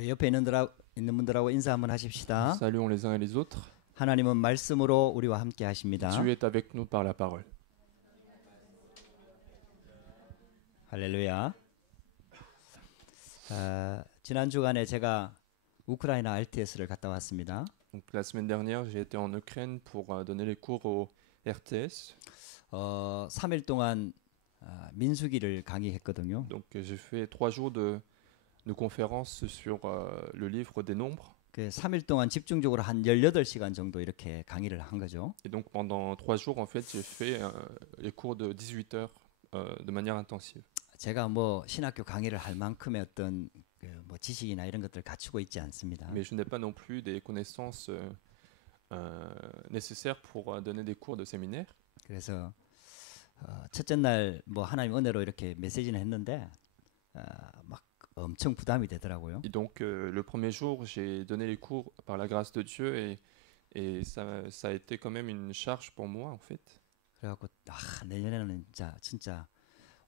우리 옆에 있는 분들하고 인사 한번 하십시다. Saluons les uns et les autres. 하나님은 말씀으로 우리와 함께 하십니다. Dieu est avec nous par la parole. 할렐루야. 지난 주간에 제가 우크라이나 RTS를 갔다 왔습니다. Donc, la semaine dernière, j'ai été en Ukraine pour donner les cours au RTS. 3일 동안 민수기를 강의했거든요. Donc, j'ai fait 3 jours de conférences sur le livre des nombres. 그 3일 동안 집중적으로 한 18시간 정도 이렇게 강의를 한 거죠. Et donc, pendant 3 jours, en fait, j'ai fait les cours de 18 heures de manière intensive. 제가 뭐 신학교 강의를 할 만큼의 어떤 뭐 지식이나 이런 것들 갖추고 있지 않습니다. Mais je n'ai pas non plus des connaissances nécessaires pour donner des cours de séminaire. 그래서 첫째 날 뭐 하나님 은혜로 이렇게 메시지는 했는데 막 엄청 부담이 되더라고요. Et donc, le premier jour, j'ai donné les cours par la grâce de Dieu et ça a été quand même une charge pour moi, en fait. 그래갖고 내년에는 진짜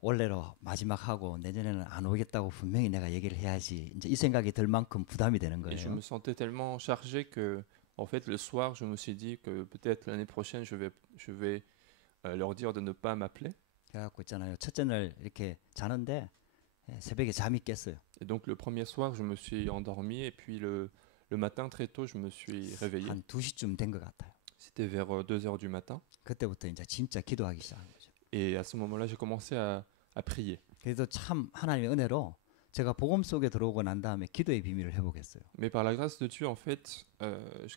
올해로 마지막 하고 내년에는 안 오겠다고 분명히 내가 얘기를 해야지. 이제 이 생각이 들 만큼 부담이 되는 Et je 거예요. me sentais tellement chargé que, en fait, le soir, je me suis dit que peut-être l'année prochaine, je vais leur dire de ne pas m'appeler. 그래갖고 있잖아요. 첫째 날 이렇게 자는데 새벽에 잠이 깼어요. Et donc, le premier soir, je me suis endormi et puis le matin, très tôt, je me suis réveillé. 한 2시쯤 된 것 같아요. C'était vers 2 heures du matin. 그때부터 이제 진짜 기도하기 시작한 거죠. Et à ce moment-là, j'ai commencé à prier. 그래도 참 하나님의 은혜로 제가 복음 속에 들어오고 난 다음에 기도의 비밀을 회복했어요. Mais par la grâce de Dieu, en fait,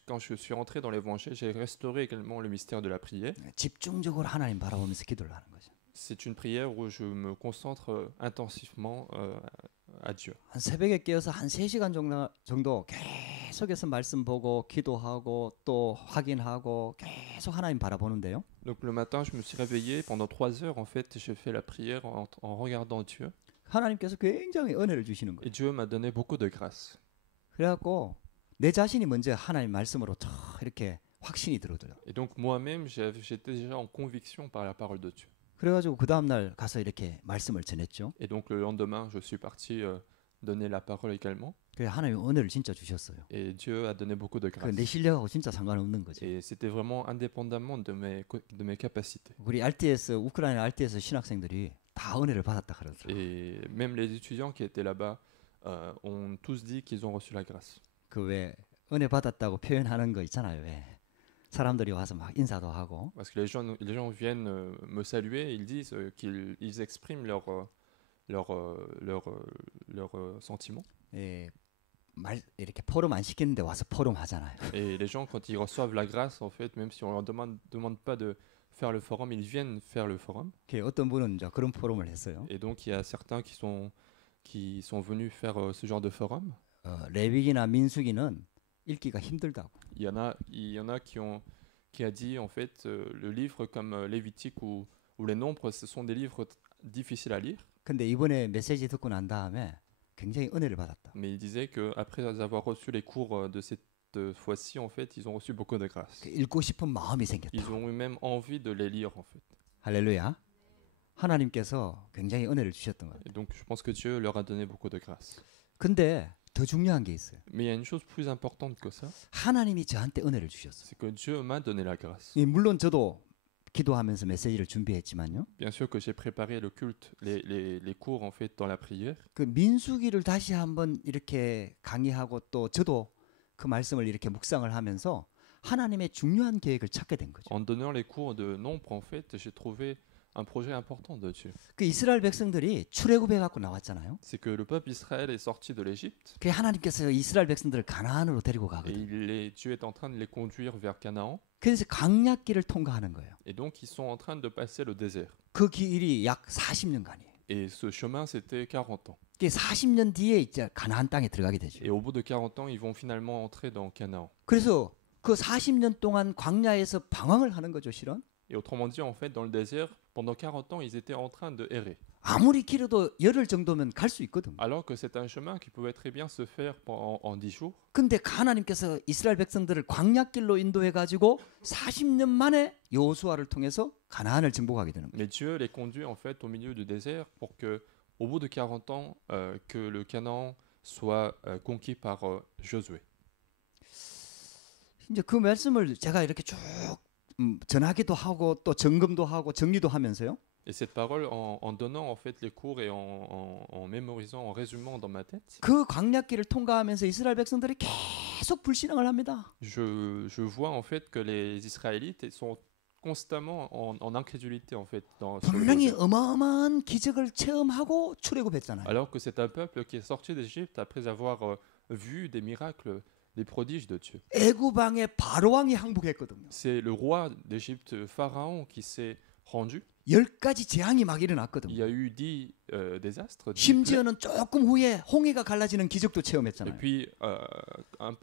quand je suis rentré dans l'évangile, j'ai restauré également le mystère de la prière. 집중적으로 하나님 바라보면서 기도를 하는 거죠. C'est une prière où je me concentre intensivement à Dieu. 한 새벽에 깨어서 한 3시간 정도 계속해서 말씀 보고 기도하고 또 확인하고 계속 하나님 바라보는데요. Donc le matin, je me suis réveillé. Pendant 3 heures, en fait, j'ai fait la prière en regardant Dieu. 하나님께서 굉장히 은혜를 주시는 거예요. Et Dieu m'a donné beaucoup de grâce. 그래갖고 내 자신이 먼저 하나님 말씀으로 탁 이렇게 확신이 들어오더라고요. Et donc moi-même, j'étais déjà en conviction par la parole de Dieu. 그래가지고 그 다음날 가서 이렇게 말씀을 전했죠. Et donc le lendemain, je suis parti donner la parole également. 그래 하나님 은혜를 진짜 주셨어요. Et Dieu a donné beaucoup de grâce. 내 실력하고 진짜 상관없는 거죠. Et c'était vraiment indépendamment de mes capacités. 우리 RTS 우크라이나 RTS 신학생들이 다 은혜를 받았다 그러더라고요. Et même les étudiants qui étaient là-bas ont tous dit qu'ils ont reçu la grâce. 그 왜 은혜 받았다고 표현하는 거 있잖아요. 왜 사람들이 와서 막 인사도 하고. Parce que les gens viennent me saluer, ils disent qu'ils expriment leurs sentiments. 예, 이렇게 포럼 안 시키는데 와서 포럼 하잖아요. Et les gens, quand ils reçoivent la grâce, en fait, même si on leur demande pas de faire le forum, ils viennent faire le forum. 어떤 분은 이제 그런 포럼을 했어요. Et donc, il y a certains qui sont venus faire ce genre de forum. 레위기나 민수기는 읽기가 힘들다고. Il y en a qui a dit, en fait, le livre comme Lévitique ou les Nombres, ce sont des livres difficiles à lire. 근데 이번에 메시지 듣고 난 다음에 굉장히 은혜를 받았다. Mais il disait qu'après avoir reçu les cours de cette fois-ci, en fait, ils ont reçu beaucoup de grâce. 읽고 싶은 마음이 생겼다. Ils ont eu même envie de les lire, en fait. 할렐루야. 하나님께서 굉장히 은혜를 주셨던 거예요. Et donc, je pense que Dieu leur a donné beaucoup de grâce. 근데 더 중요한 게 있어요. Mais il y a une chose plus importante que ça, 하나님이 저한테 은혜를 주셨어요. c'est que Dieu m'a donné la grâce. 물론 저도 기도하면서 메시지를 준비했지만요. Bien sûr que j'ai préparé le culte, les cours, en fait, dans la prière. 그 민수기를 다시 한번 이렇게 강의하고 또 저도 그 말씀을 이렇게 묵상을 하면서 하나님의 중요한 계획을 찾게 된 거죠. En donnant les cours de Nombre, en fait, j'ai trouvé un projet important de Dieu. 그 이스라엘 백성들이 출애굽해 갖고 나왔잖아요. C'est que le peuple Israël est sorti de l'Égypte 그 하나님께서 이스라엘 백성들을 가나안으로 데리고 et 가거든요. Dieu est en train de les conduire vers Canaan. 그래서 강약길을 통과하는 거예요. Et donc, ils sont en train de passer le désert. 그 길이 약 40년간이에요. Et ce chemin, c'était 40 ans. 40년 뒤에 이제 가나안 땅에 들어가게 되죠. Et au bout de 40 ans, ils vont finalement entrer dans Canaan. 그래서 그 40년 동안 광야에서 방황을 하는 거죠, 실은. Et autrement dit, en fait, dans le désert, pendant 40 ans, ils étaient en train de errer. 아무리 길어도 열흘 정도면 갈 수 있거든. Alors que c'est un chemin qui pouvait très bien se faire en 10 jours. 근데 하나님께서 이스라엘 백성들을 광야길로 인도해 가지고 40년 만에 여호수아를 통해서 가나안을 정복하게 되는 거예요. Mais Dieu les conduit en fait au milieu du désert pour que, au bout de 40 ans, que le Canaan soit conquis par Josué. 이제 그 말씀을 제가 이렇게 쭉 전하기도 하고 또 점검도 하고 정리도 하면서요. Et cette parole, en donnant en fait les cours et en mémorisant, en résumant dans ma tête, 그 광야길을 통과하면서 이스라엘 백성들이 계속 불신앙을 합니다. je vois en fait que les Israélites sont constamment en incrédulité en fait sur le 분명히 désert. 어마어마한 기적을 체험하고 출애굽했잖아요. Alors que c'est un peuple qui est sorti d'Égypte après avoir vu des miracles, des prodiges de Dieu. 애굽 왕의 바로 왕이 항복했거든요. C'est le roi d'Égypte, Pharaon, qui s'est rendu. 10가지 재앙이 막 Il 일어났거든요. y a eu 10 désastres. 10 plaies. 심지어는 조금 후에 홍해가 갈라지는 기적도 Et 체험했잖아요. puis, un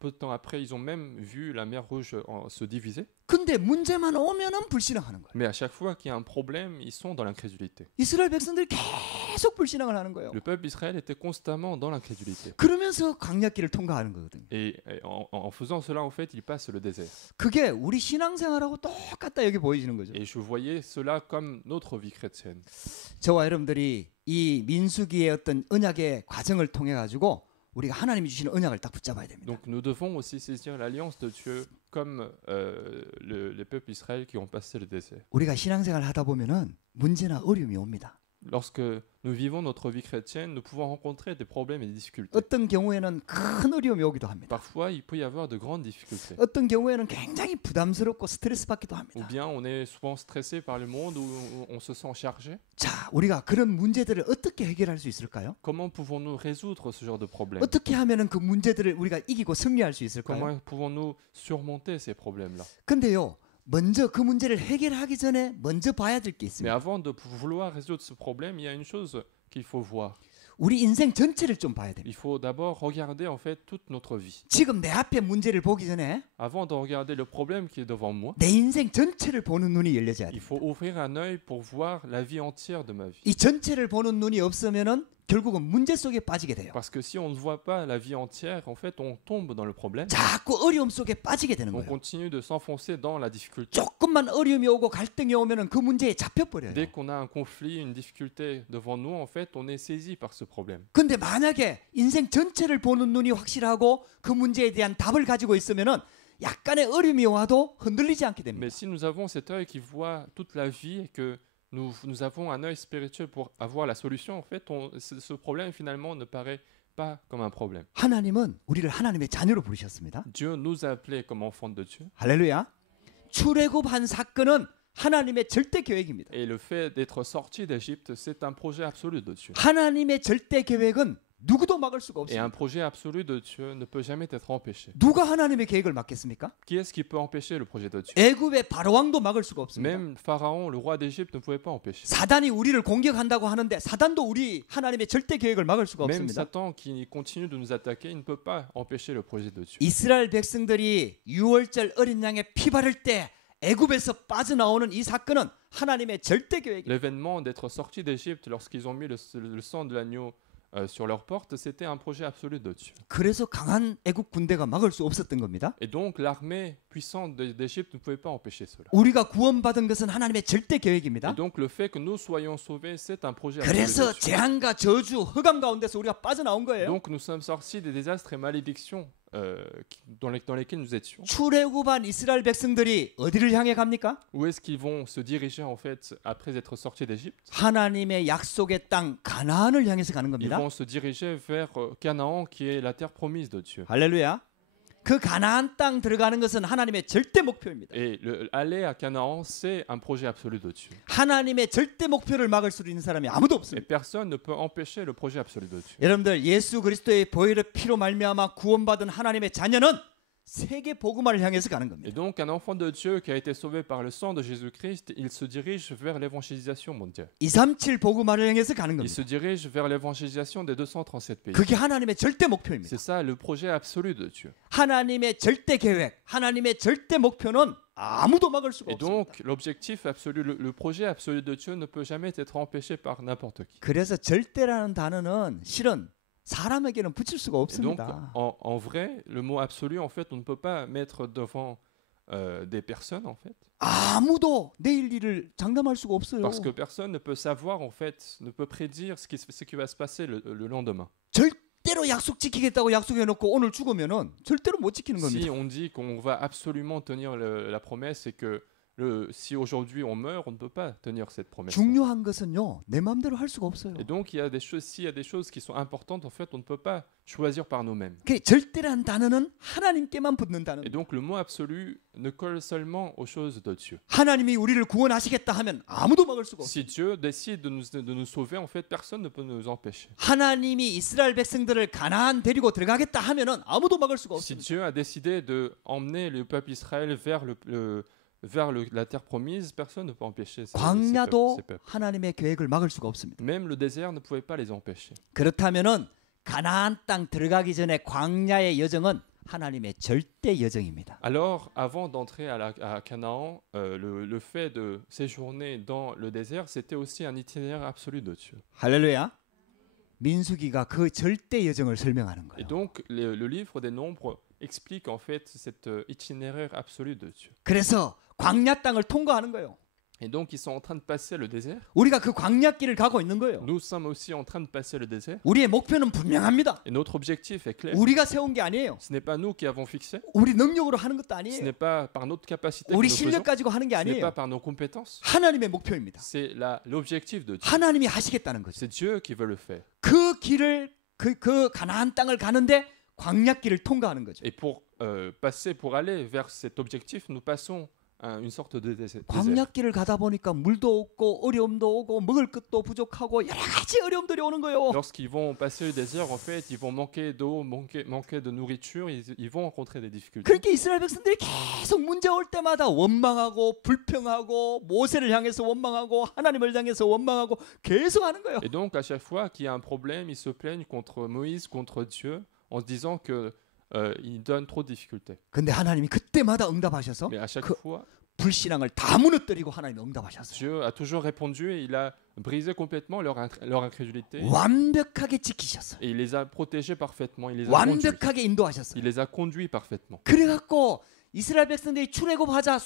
peu de temps après, ils ont même vu la mer Rouge se diviser. 근데 문제만 오면은 불신앙하는 거예요. Mais à chaque fois qu'il y a un problème, ils sont dans l'incrédulité. 이스라엘 백성들이 계속 불신앙을 하는 거예요. Le peuple d'Israël était constamment dans l'incrédulité. 그러면서 광야길을 통과하는 거거든요. Et en faisant cela, en fait, ils passent le désert. 그게 우리 신앙생활하고 똑같다 여기 보여지는 거죠. Et je voyais cela comme notre vie chrétienne. 저와 여러분들이 이 민수기의 어떤 언약의 과정을 통해 가지고 우리가 하나님이 주시는 언약을 딱 붙잡아야 됩니다. Donc nous devons aussi saisir l'alliance de Dieu comme les peuples d'Israël qui ont passé le désert. 우리가 신앙생활을 하다 보면은 문제나 어려움이 옵니다. Lorsque nous vivons notre vie chrétienne, nous pouvons rencontrer des problèmes et des difficultés. 어떤 경우에는 큰 어려움이 오기도 합니다. Parfois, il peut y avoir de grandes difficultés. 어떤 경우에는 굉장히 부담스럽고 스트레스 받기도 Ou 합니다. bien on est souvent stressé par le monde ou on se sent chargé. 자, 우리가 그런 문제들을 어떻게 해결할 수 있을까요? Comment pouvons-nous résoudre ce genre de problème? 어떻게 하면은 그 문제들을 우리가 이기고 승리할 수 있을까요? Comment pouvons-nous surmonter ces problèmes-là? 근데요, 먼저 그 문제를 해결하기 전에 먼저 봐야 될 게 Mais 있습니다. avant de vouloir résoudre ce problème, il y a une chose qu'il faut voir. 우리 인생 전체를 좀 봐야 됩니다. Il faut d'abord regarder en fait toute notre vie. 지금 내 앞에 문제를 보기 전에 Avant de regarder le problème qui est devant moi, 내 인생 전체를 보는 눈이 열려져야 il 돼요. faut ouvrir un œil pour voir la vie entière de ma vie. 이 전체를 보는 눈이 없으면은 결국은 문제 속에 빠지게 돼요. Parce que si on ne voit pas la vie entière, en fait, on tombe dans le problème. 자꾸 어려움 속에 빠지게 되는 On 거예요. continue de s'enfoncer dans la difficulté. 조금만 어려움이 오고 갈등이 오면은 그 문제에 잡혀버려요. Dès qu'on a un conflit, une difficulté devant nous, en fait, on est saisi par ce problème. 근데 만약에 인생 전체를 보는 눈이 확실하고 그 문제에 대한 답을 가지고 있으면은 약간의 어려움이 와도 흔들리지 않게 됩니다. Mais si nous avons cet œil qui voit toute la vie et que nous avons un œil spirituel pour avoir la solution, en fait, ce problème finalement ne paraît pas comme un problème. 하나님은 우리를 하나님의 자녀로 부르셨습니다. Dieu nous a appelés comme enfants de Dieu. 할렐루야. 출애굽한 사건은 하나님의 절대 계획입니다. Et le fait d'être sorti d'Égypte, c'est un projet absolu de Dieu. 하나님의 절대 계획은 누구도 막을 수가 Et un 없습니다. projet absolu de Dieu ne peut jamais être empêché. 누가 하나님의 계획을 막겠습니까? Qui est-ce qui peut empêcher le projet de Dieu? 애굽의 바로왕도 막을 수가 없습니다. Même Pharaon, le roi d'Égypte, ne pouvait pas empêcher. 사단이 우리를 공격한다고 하는데 사단도 우리 하나님의 절대 계획을 막을 수가 Même 없습니다. Satan qui continue de nous attaquer, il ne peut pas empêcher le projet de Dieu. 이스라엘 백성들이 유월절 어린 양의 피 바를 때 애굽에서 빠져나오는 이 사건은 하나님의 절대 계획이에요. L'événement d'être sorti d'Égypte lorsqu'ils ont mis le sang de l'agneau sur leurs portes, c'était un projet absolu de Dieu. 그래서 강한 애굽 군대가 막을 수 없었던 겁니다. Et donc l'armée puissante d'Égypte ne pouvait pas empêcher cela. 우리가 구원받은 것은 하나님의 절대 Et 계획입니다. donc le fait que nous soyons sauvés, c'est un projet absolu 그래서 de Dieu. 재앙과 저주, 흑암 가운데서 우리가 빠져나온 거예요. Donc nous sommes sortis des désastres et malédictions dans lesquels nous étions. 출애굽한 이스라엘 백성들이 어디를 향해 갑니까? Où est-ce qu'ils vont se diriger en fait après être sortis d'Égypte? 하나님의 약속의 땅 가나안을 향해서 가는 Ils 겁니다. vont se diriger vers Canaan qui est la terre promise de Dieu. 할렐루야. 그 가나안 땅 들어가는 것은 하나님의 절대 목표입니다. Et aller à Canaan, c'est un projet absolu de Dieu. 하나님의 절대 목표를 막을 수 있는 사람이 아무도 Et 없습니다. personne ne peut empêcher le projet absolu de Dieu. 여러분들 예수 그리스도의 보혈의 피로 말미암아 구원받은 하나님의 자녀는 세계 복음화를 향해서 가는 Et 겁니다. donc un enfant de Dieu qui a été sauvé par le sang de Jésus-Christ, il se dirige vers l'évangélisation mondiale. 237 복음화를 향해서 가는 Il 겁니다. se dirige vers l'évangélisation des 237 pays. 그게 하나님의 절대 목표입니다. C'est ça le projet absolu de Dieu. 하나님의 절대 계획, 하나님의 절대 목표는 아무도 막을 수가 Et 없습니다. donc l'objectif absolu, le projet absolu de Dieu ne peut jamais être empêché par n'importe qui. 그래서 절대라는 단어는 실은 사람에게는 붙일 수가 Et donc 없습니다. en vrai, le mot absolu, en fait, on ne peut pas mettre devant des personnes, en fait. 아무도 내일 일을 장담할 수가 없어요. Parce que personne ne peut savoir, en fait, ne peut prédire ce qui va se passer le lendemain. 절대 절대로 약속 지키겠다고 약속해놓고 오늘 죽으면은 절대로 못 지키는 Si 겁니다. on dit qu'on va absolument tenir la promesse et que si aujourd'hui on meurt, on ne peut pas tenir cette promesse. 중요한 것은요, 내 마음대로 할 수가 없어요. Et donc, il y a des choses, s'il y a des choses qui sont importantes, en fait, on ne peut pas choisir par nous-mêmes. 그 절대라는 단어는 하나님께만 붙는 단어. Et donc, le mot absolu ne colle seulement aux choses de Dieu. 하나님이 우리를 구원하시겠다 하면 아무도 막을 수가 없어요. Si Dieu décide de nous sauver, en fait, personne ne peut nous empêcher. 하나님이 이스라엘 백성들을 가나안 데리고 들어가겠다 하면은 아무도 막을 수가 Si 없습니다. Dieu a décidé d'emmener le peuple Israël vers la terre promise, personne ne peut empêcher ces 광야도 peuples. 하나님의 계획을 막을 수가 없습니다. Même le désert ne pouvait pas les empêcher. 그렇다면은 가나안 땅 들어가기 전에 광야의 여정은 하나님의 절대 여정입니다. Alors, avant d'entrer à Canaan, le fait de séjourner dans le désert, c'était aussi un itinéraire absolu de Dieu. 할렐루야. 민수기가 그 절대 여정을 설명하는 Et 거예요. donc, le livre des Nombres explique en fait cet itinéraire absolu de Dieu. 그래서 광야 땅을 통과하는 거예요. Et donc, ils sont en train de passer le désert. 우리가 그 광야길을 가고 있는 거예요. Nous sommes aussi en train de passer le désert. 우리의 목표는 분명합니다. Et notre objectif est clair. 우리가 세운 게 아니에요. Ce n'est pas nous qui avons fixé. 우리 능력으로 하는 것도 Ce 아니에요. n'est pas par notre capacité que 우리 nous 실력 faisons. 가지고 하는 게 Ce n'est pas 아니에요. par nos compétences. 하나님의 목표입니다. C'est l'objectif de Dieu. 하나님이 하시겠다는 거죠. C'est Dieu qui veut le faire. 그 길을 그 가나안 땅을 가는데 광야길을 통과하는 거죠. Et pour aller vers cet objectif, nous passons une sorte de désert. 광야길을 가다 보니까 물도 없고 어려움도 오고 먹을 것도 부족하고 여러 가지 어려움들이 오는 거예요. Lorsqu'ils vont passer le désert, en fait, ils vont manquer d'eau, manquer de nourriture, ils vont rencontrer des difficultés. 그렇게 이스라엘 백성들이 계속 문제 올 때마다 원망하고 불평하고 모세를 향해서 원망하고 하나님을 향해서 원망하고 계속 하는 거예요. Et donc, à chaque fois qu'il y a un problème, ils se plaignent contre Moïse, contre Dieu, en se disant que il donne trop de difficultés. 근데 하나님이 그때마다 응답하셔서 Mais à chaque 그 fois, 불신앙을 다 무너뜨리고 하나님이 응답하셨어요. Dieu a toujours répondu et il a brisé complètement leur incrédulité. 완벽하게 지키셨어요. Et il les a protégés parfaitement. Il les a conduits. 완벽하게 인도하셨어요. Il les a conduits parfaitement. 그래갖고 이스라엘 백성들이 출애굽하자마자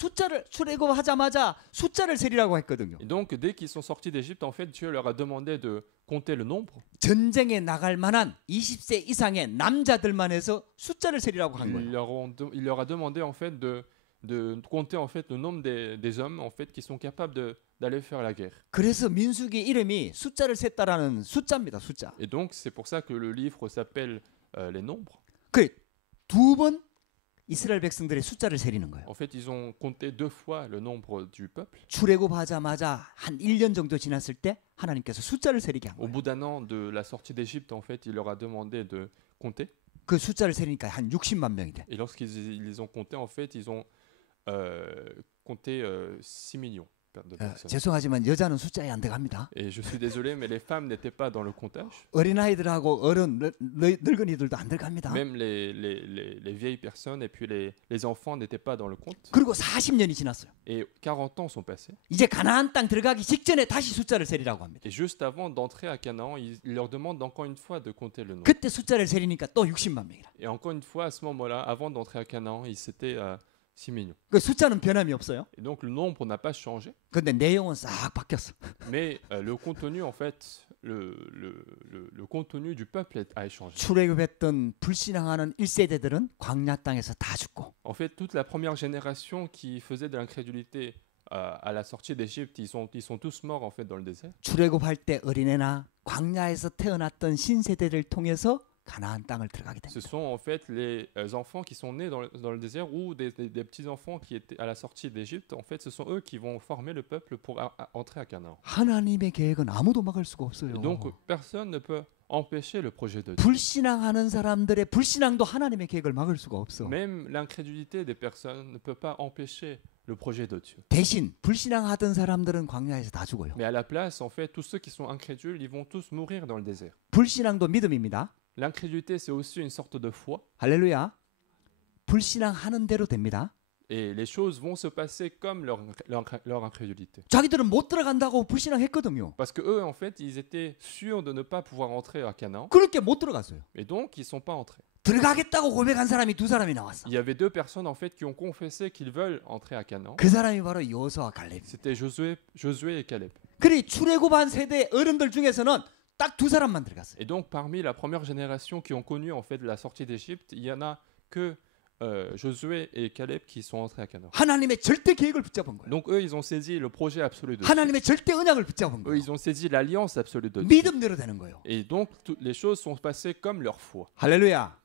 숫자를 세리라고 했거든요. Et donc, dès qu'ils sont sortis d'Égypte, en fait, Dieu leur a demandé de compter le nombre. 전쟁에 나갈 만한 20세 이상의 남자들만 해서 숫자를 세리라고 한 거예요. Il leur a demandé en fait de compter en fait le nombre des hommes en fait qui sont capables d'aller faire la guerre. 그래서 민수기 이름이 숫자를 셌다라는 숫자입니다. 숫자. Et donc, c'est pour ça que le livre s'appelle les nombres. 그 두 번 이스라엘 백성들의 숫자를 세리는 거예요. En fait, ils ont compté 2 fois le nombre du peuple. 출애굽하자마자 한 1년 정도 지났을 때 하나님께서 숫자를 세리게 한 Au 거예요. bout d'un an de la sortie d'Égypte, en fait, il leur a demandé de compter. 그 숫자를 세리니까 한 60만 명이 돼. Et lorsqu'ils les ont comptés, en fait, ils ont compté 6 millions de personnes. 죄송하지만 여자는 숫자에 안 들어갑니다. Et je suis désolé, mais les femmes n'étaient pas dans le comptage. 어린아이들하고 늙은이들도 안 들어갑니다. Même les vieilles personnes et puis les enfants n'étaient pas dans le compte. 그리고 40년이 지났어요. Et 40 ans sont passés. 이제 가나안 땅 들어가기 직전에 다시 숫자를 세리라고 합니다. Et juste avant d'entrer à Canaan, il leur demande encore une fois de compter le nombre. 그때 숫자를 세리니까 또 60만 명이라. Et encore une fois, à ce moment-là, avant d'entrer à Canaan, c'était à 6 millions. 그 숫자는 변함이 없어요. Et donc le nombre n'a pas changé. 근데 내용은 싹 바뀌었어. Mais le contenu, en fait, le contenu du peuple a changé. 출애굽했던 불신앙하는 1세대들은 광야 땅에서 다 죽고 En fait, toute la première génération qui faisait de l'incrédulité à la sortie d'Égypte, ils sont tous morts en fait dans le désert. 출애굽할 때 어린애나 광야에서 태어났던 신세대를 통해서 가나안 땅을 들어가게 Ce 됩니다. sont en fait les enfants qui sont nés dans le désert ou des petits-enfants qui étaient à la sortie d'Égypte. En fait, ce sont eux qui vont former le peuple pour entrer à Canaan. 하나님의 계획은 아무도 막을 수가 없어요. Et donc, personne ne peut empêcher le projet de Dieu. 불신앙하는 사람들의 불신앙도 하나님의 계획을 막을 수가 없어. Même l'incrédulité des personnes ne peut pas empêcher le projet de Dieu. 대신 불신앙하던 사람들은 광야에서 다 죽어요. Mais à la place, en fait, tous ceux qui sont incrédules, ils vont tous mourir dans le désert. 불신앙도 믿음입니다. L'incrédulité, c'est aussi une sorte de foi. 할렐루야. 불신앙하는 대로 됩니다. Et les choses vont se passer comme leur incrédulité. 자기들은 못 들어간다고 불신앙했거든요. Parce que eux, en fait, ils étaient sûrs de ne pas pouvoir entrer à Canaan. 그렇게 못 들어갔어요. Et donc, ils ne sont pas entrés. 들어가겠다고 고백한 사람이 두 사람이 나왔어. Il y avait 2 personnes, en fait, qui ont confessé qu'ils veulent entrer à Canaan. 그 사람이 바로 여호수아와 갈렙. C'était Josué et Caleb. 그리 출애굽한 세대 어른들 중에서는 딱 두 사람만 들어갔어요. Et donc parmi la première génération qui ont connu en fait la sortie d'Égypte, il y en a que Josué et Caleb qui sont entrés à Canaan. 하나님의 절대 계획을 붙잡은 거예요. Donc eux, ils ont saisi le projet absolu de Dieu. 하나님의 절대 언약을 붙잡은 Eux, 거예요. ils ont saisi l'alliance absolue de Dieu. 믿음대로 되는 거예요. Et donc toutes les choses sont passées comme leur foi. 할렐루야.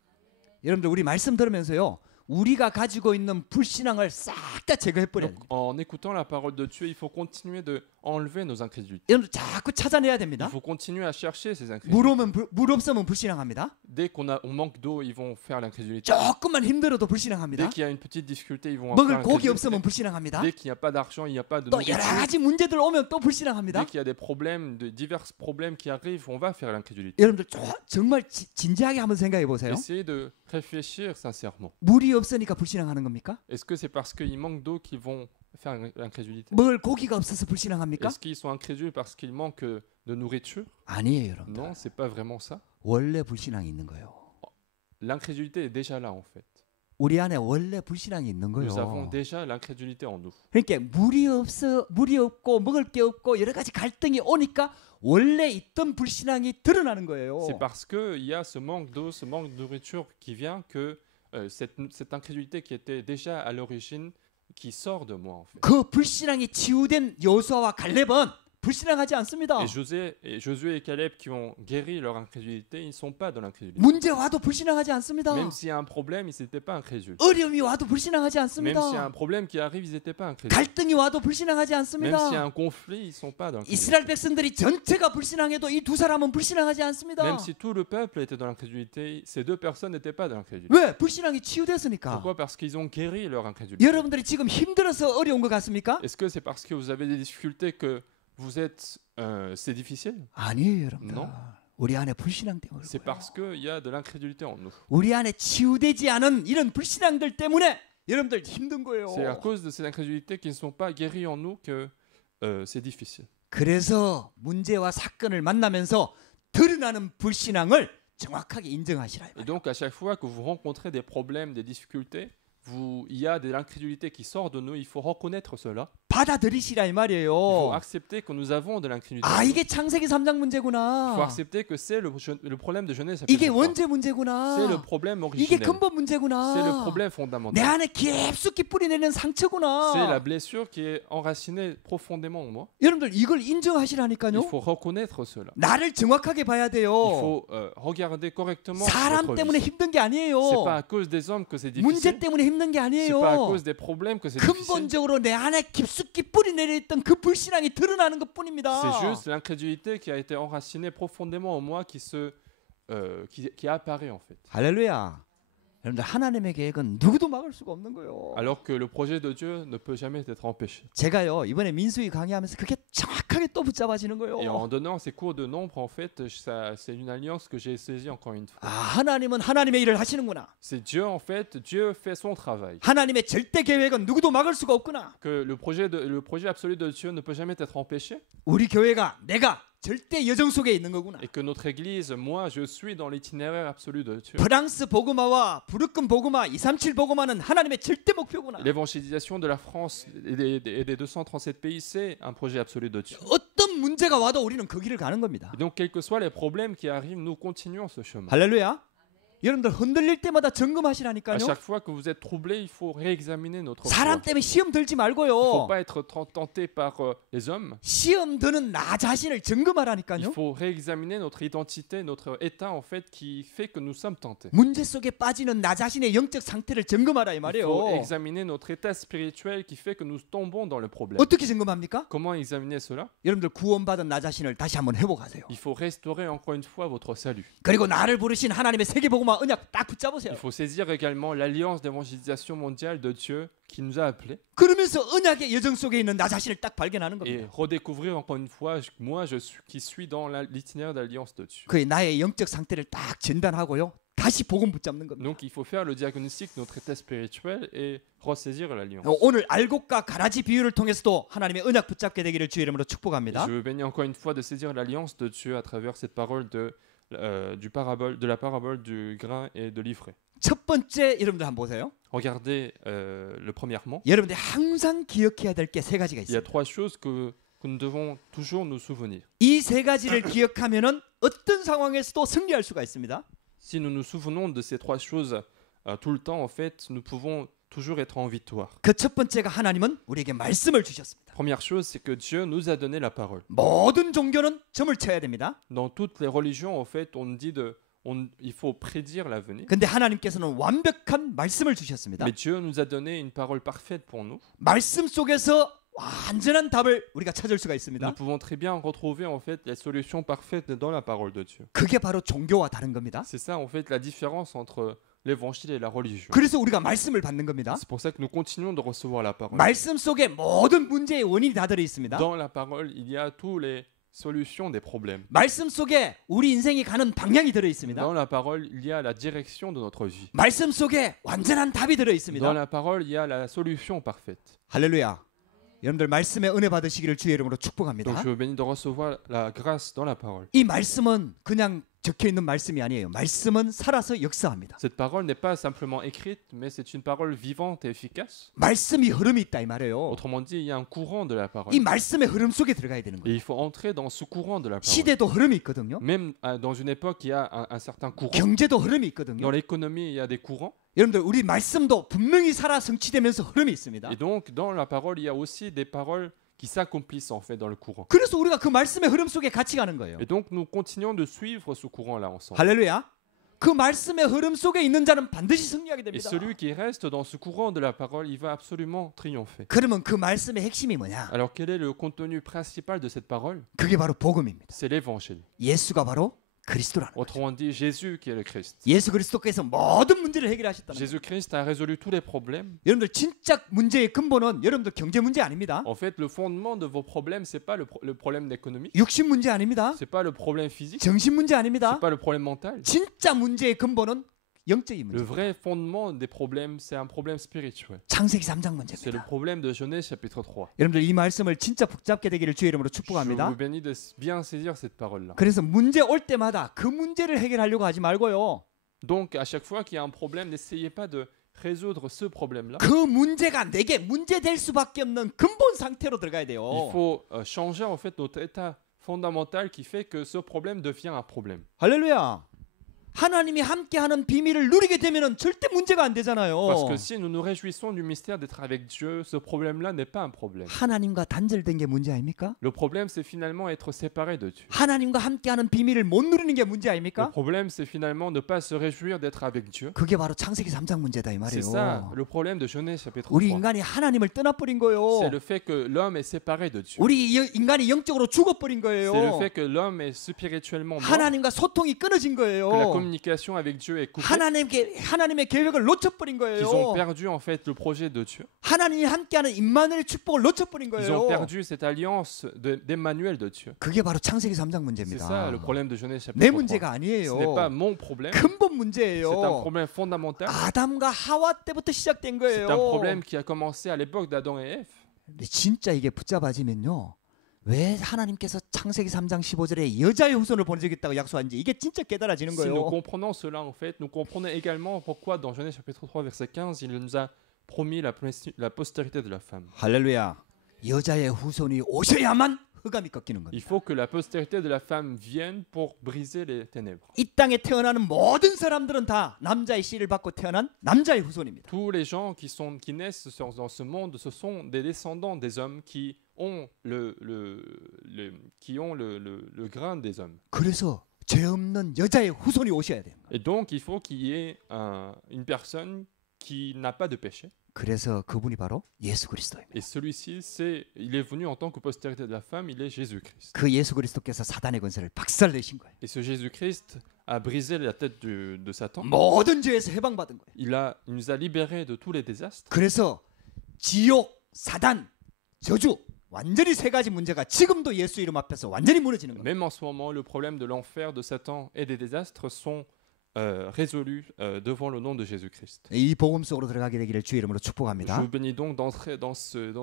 여러분들 우리 말씀 들으면서요. 우리가 가지고 있는 불신앙을 싹 다 제거해 버려야 Donc, 됩니다. en écoutant la parole de Dieu, il faut continuer de enlever nos incrédulités. 여러분들 자꾸 찾아내야 Il 됩니다. faut continuer à chercher ces incrédulités. 물 없으면 불신앙합니다. Dès on manque d'eau, ils vont faire l'incrédulité. 조금만 힘들어도 Dès 불신앙합니다. qu'il y a une petite difficulté, ils vont 먹을 faire 고기 l'incrédulité. 없으면 불신앙합니다. Dès qu'il n'y a pas d'argent, il n'y a pas de 또 여러 nourriture. 가지 문제들 오면 또 Dès 불신앙합니다. qu'il y a des problèmes, de divers problèmes qui arrivent, on va faire l'incrédulité. 여러분들 정말 진지하게 한번 생각해 보세요. Essayez de réfléchir sincèrement. 물이 없으니까 불신앙하는 겁니까? Est-ce que c'est parce qu'il manque d'eau qu'ils vont faire l'incrédulité? 먹을 고기가 없어서 불신앙합니까? Est-ce qu'ils sont incrédules parce qu'il manque de nourriture? 아니에요, 여러분들. Non, c'est pas vraiment ça. 원래 불신앙이 있는 거예요. L'incrédulité est déjà là en fait. 우리 안에 원래 불신앙이 있는 Nous avons 거예요. déjà l'incrédulité en nous. 그러니까 물이 없고 먹을 게 없고 여러 가지 갈등이 오니까 원래 있던 불신앙이 드러나는 거예요. C'est parce qu'il y a ce manque d'eau, ce manque de nourriture qui vient que cette incrédulité qui était déjà à l'origine, qui sort de moi en fait. 그 불신앙이 치유된 여호수아와 갈렙은 불신앙하지 않습니다. Et Josué et Caleb qui ont guéri leur incrédulité, ils ne sont pas dans l'incrédulité. 문제 와도 불신앙하지 않습니다. Même s'il y a un problème, ils n'étaient pas incrédules. 어려움이 와도 불신앙하지 Même s'il y a 않습니다. un problème qui arrive, ils n'étaient pas incrédules. 갈등이 와도 불신앙하지 Même s'il y a 않습니다. un conflit, ils ne sont pas dans l'incrédulité. 이스라엘 백성들이 전체가 불신앙해도 이 두 사람은 불신앙하지 않습니다. Même si tout le peuple était dans l'incrédulité, ces deux personnes n'étaient pas dans l'incrédulité. 왜? 불신앙이 치유됐으니까. Pourquoi? Parce qu'ils ont guéri leur incrédulité. 여러분들이 지금 힘들어서 어려운 것 같습니까? Est-ce que c'est parce que vous avez des difficultés que vous êtes, c'est difficile? 아니에요, 여러분들. No. 우리 안에 불신앙 때문에 C'est 그래요. parce qu'il y a de l'incrédulité en nous. 우리 안에 치유되지 않은 이런 불신앙들 때문에 여러분들 힘든 거예요. C'est à cause de ces incrédulités qui ne sont pas guéries en nous que c'est difficile. 그래서 문제와 사건을 만나면서 드러나는 불신앙을 정확하게 인정하시라. Et donc à chaque fois que vous rencontrez des problèmes, des difficultés, il y a de l'incrédulité qui sort de nous, il faut reconnaître cela. 받아들이시라 이 Il faut 말이에요. accepter que nous avons de l'incrédulité. 아, 이게 창세기 3장 Il faut 문제구나. accepter que c'est le problème de Genèse. 이게 chapitre 3. 원죄 C'est le 문제구나. problème 이게 originel. 근본 C'est le 문제구나. problème 내 fondamental. 안에 깊숙이 뿌리내는 C'est la 상처구나. blessure qui est enracinée profondément en moi. 여러분들 이걸 Il 인정하시라니까요. faut reconnaître cela. 나를 정확하게 봐야 Il 돼요. faut regarder correctement 사람 notre 때문에 vie. 힘든 게 아니에요. C'est pas à cause des hommes que c'est 문제 difficile. 때문에 힘든 게 C'est pas à 아니에요. cause des problèmes que c'est difficile. 근본적으로 내 안에 깊숙이 뿌리내려 있던 그 불신앙이 드러나는 것 뿐입니다. C'est juste l'incrédulité qui a été enracinée profondément en moi qui apparaît en fait. 할렐루야. 여러분들 하나님의 계획은 누구도 막을 수가 없는 거예요. Alors que le projet de Dieu ne peut jamais être empêché. 제가요 이번에 민수기 강의하면서 그게 정확하게 또 붙잡아지는 Et 거예요. en donnant ces cours de nombre, en fait, c'est une alliance que j'ai saisie encore une fois. 아, 하나님은 하나님의 일을 하시는구나. C'est Dieu, en fait, Dieu fait son travail. 하나님의 절대 계획은 누구도 막을 수가 없구나. Que le projet absolu de Dieu ne peut jamais être empêché. 우리 교회가 내가 절대 여정 속에 있는 거구나. Et que notre Église, moi, je suis dans l'itinéraire absolu de Dieu. 프랑스 복음화와 부르큰 복음화 237 복음화는 하나님의 절대 목표구나. L'évangélisation de la France et des 237 pays, c'est un projet absolu de Dieu. 어떤 문제가 와도 우리는 그 길을 가는 겁니다. Et donc, quels que soient les problèmes qui arrivent, nous continuons ce chemin. 할렐루야. 여러분들 흔들릴 때마다 À 점검하시라니까요. chaque fois que vous êtes troublé, il faut réexaminer notre foi. 사람 때문에 시험 들지 Il ne faut 말고요. pas être tenté par les hommes. 시험 드는 나 자신을 Il 점검하라니까요. faut réexaminer notre identité, notre état en fait qui fait que nous sommes tentés. 문제 속에 빠지는 나 자신의 영적 상태를 점검하라 이 Il faut 말이에요. examiner notre état spirituel qui fait que nous tombons dans le problème. 어떻게 점검합니까? Comment examiner cela? 여러분들 구원받은 나 자신을 다시 한번 회복하세요. Il faut restaurer encore une fois votre salut. 그리고 나를 부르신 하나님의 세계복음화 언약 딱 붙잡으세요. Il faut saisir également l'alliance d'évangélisation mondiale de Dieu qui nous a appelés 그러면서 언약의 여정 속에 있는 나 자신을 딱 발견하는 et 겁니다. redécouvrir encore une fois moi qui suis dans l'itinéraire d'alliance de Dieu. 그 나의 영적 상태를 딱 진단하고요. 다시 복음 붙잡는 겁니다. Donc il faut faire le diagnostic de notre état spirituel et ressaisir l'alliance. 오늘 알곡과 가라지 비유를 통해서도 하나님의 언약 붙잡게 되기를 주의 이름으로 Et 축복합니다. je veux bénir encore une fois de saisir l'alliance de Dieu à travers cette parole de la parabole du grain et de l'ivraie. 첫 번째 여러분들 한번 보세요. Regardez premièrement, 여러분들이 항상 기억해야 될 게 세 가지가 il y a 있어요. trois choses que nous devons toujours nous souvenir. 이 세 가지를 기억하면은 어떤 상황에서도 승리할 수가 있습니다. Si nous nous souvenons de ces trois choses tout le temps, en fait, nous pouvons toujours être en victoire. 그 첫 번째가 하나님은 우리에게 말씀을 주셨습니다. Première chose, c'est que Dieu nous a donné la parole. 모든 종교는 점을 쳐야 됩니다. Dans toutes les religions, en fait, on dit il faut prédire l'avenir. 근데 하나님께서는 완벽한 말씀을 주셨습니다. Mais Dieu nous a donné une parole parfaite pour nous. 말씀 속에서 완전한 답을 우리가 찾을 수가 Nous 있습니다. pouvons très bien retrouver en fait les solutions parfaites dans la parole de Dieu. 그게 바로 종교와 다른 겁니다. C'est ça en fait la différence entre l'évangile et la religion. 그래서 우리가 말씀을 받는 겁니다. C'est pour ça que nous continuons de recevoir la parole. 말씀 속에 모든 문제의 원인이 다 들어 있습니다. Dans la parole, il y a tous les solutions des problèmes. 말씀 속에 우리 인생이 가는 방향이 들어 있습니다. Dans la parole, il y a la direction de notre vie. 말씀 속에 완전한 답이 들어 Dans 있습니다. la parole, il y a la solution parfaite. 할렐루야. 여러분들 말씀의 은혜 받으시기를 주의 이름으로 Donc 축복합니다. je vous bénis de recevoir la grâce dans la parole. 이 말씀은 그냥 적혀 있는 말씀이 아니에요. 말씀은 살아서 역사합니다. Cette parole n'est pas simplement écrite, mais c'est une parole vivante et efficace. 말씀이 흐름이 있다 이 말이에요. Autrement dit, il y a un courant de la parole. 이 말씀의 흐름 속에 들어가야 되는 Et 거예요. il faut entrer dans ce courant de la parole. 시대도 흐름이 있거든요. Même dans une époque, il y a un certain courant. 경제도 흐름이 Dans 있거든요. l'économie, il y a des courants. 여러분들 우리 말씀도 분명히 살아 성취되면서 흐름이 있습니다. Et donc, dans la parole, il y a aussi des paroles qui s'accomplissent en fait dans le courant. 그래서 우리가 그 말씀의 흐름 속에 같이 가는 거예요. Et donc, nous continuons de suivre ce courant-là ensemble. 할렐루야. 그 말씀의 흐름 속에 있는 자는 반드시 승리하게 Et 됩니다. celui qui reste dans ce courant de la parole, il va absolument triompher. 그러면 그 말씀의 핵심이 뭐냐? Alors, quel est le contenu principal de cette parole? 그게 바로 복음입니다. C'est l'évangile. 예수가 바로 그리스도라는 거예요. Autrement dit, Jésus qui est le Christ. 예수 그리스도께서 모든 문제를 해결하셨다는 거예요. Jésus-Christ a résolu tous les problèmes. 여러분들 진짜 문제의 근본은 여러분들 경제 문제 아닙니다. En fait, le fondement de vos problèmes, c'est pas le problème économique, 육신 문제 아닙니다. c'est pas le problème physique, 정신 문제 아닙니다. c'est pas le problème mental. 진짜 문제의 근본은 영적인 Le 문제. vrai fondement des problèmes, c'est un problème spirituel. 창세기 3장 C'est le 문제입니다. problème de Genèse chapitre 3. 여러분들 이 말씀을 진짜 붙잡게 되기를 주의 이름으로 Je 축복합니다. vous bénis de bien saisir cette parole-là. 그래서 문제 올 때마다 그 문제를 해결하려고 하지 말고요. Donc, à chaque fois qu'il y a un problème, n'essayez pas de résoudre ce problème-là. 그 문제가 내게 문제 될 수밖에 없는 근본 상태로 들어가야 돼요. Il faut changer en fait notre état fondamental qui fait que ce problème devient un problème. 할렐루야. 하나님이 함께하는 비밀을 누리게 되면은 절대 문제가 안 되잖아요. Parce que si nous nous réjouissons du mystère d'être avec Dieu, ce problème-là n'est pas un problème. 하나님과 단절된 게 문제 아닙니까? Le problème, c'est finalement être séparé de Dieu. 하나님과 함께하는 비밀을 못 누리는 게 문제 Le 아닙니까? problème, c'est finalement ne pas se réjouir d'être avec Dieu. 그게 바로 창세기 3장 문제다 이 C'est ça 말이에요. le problème de Genèse chapitre 우리 3. 인간이 하나님을 떠나버린 거예요. C'est le fait que l'homme est séparé de Dieu. 우리 인간이 영적으로 죽어버린 C'est le 거예요. fait que l'homme est spirituellement mort, 하나님과 소통이 끊어진 que la 거예요. communication avec Dieu est coupée, 하나님의 계획을 놓쳐버린 qu'ils ont 거예요. perdu en fait le projet de Dieu. 하나님이 함께하는 임마누엘의 축복을 놓쳐버린 Ils ont 거예요. perdu cette alliance d'Emmanuel de Dieu. 그게 바로 창세기 3장 C'est 문제입니다. ça le problème de Genèse 내 chapitre 3. 문제가 Ce 아니에요. n'est pas mon problème, 근본 c'est un 문제예요. problème fondamental. 아담과 하와 때부터 시작된 C'est 거예요. un problème qui a commencé à l'époque d'Adam et Ève. 근데 진짜 이게 붙잡아지면요. 왜 하나님께서 창세기 3장 15절에 여자의 후손을 보내주겠다고 약속한지 이게 진짜 깨달아지는 Si nous 거예요. comprenons cela, en fait, nous comprenons également pourquoi dans Genèse chapitre 3, verset 15, il nous a promis la postérité de la femme. 할렐루야. 여자의 후손이 오셔야만 흑암이 꺾이는 겁니다. Il faut que la postérité de la femme vienne pour briser les ténèbres. 이 땅에 태어나는 모든 사람들은 다 남자의 씨를 받고 태어난 남자의 후손입니다. Tous les gens qui naissent dans ce monde, ce sont des descendants des hommes qui ont le grain des hommes. 그래서 죄 없는 여자의 후손이 오셔야 돼요. Et donc, il faut qu'il y ait une personne qui n'a pas de péché. 그래서 그분이 바로 예수 그리스도입니다. Et celui-ci, il est venu en tant que postérité de la femme, il est Jésus-Christ. 그 예수 그리스도께서 사단의 권세를 박살내신 거예요. Et ce Jésus-Christ a brisé la tête de Satan. 모든 죄에서 해방받은 거예요. Il nous a libérés de tous les désastres. 그래서 지옥, 사단, 저주 완전히 세 가지 문제가 지금도 예수 이름 앞에서 완전히 무너지는 겁니다. Même en ce moment, le problème de l'enfer, de Satan et des désastres sont résolu devant le nom de Jésus-Christ. 이 복음 속으로 들어가게 되기를 주의 이름으로 Je 축복합니다. vous bénis donc d'entrer dans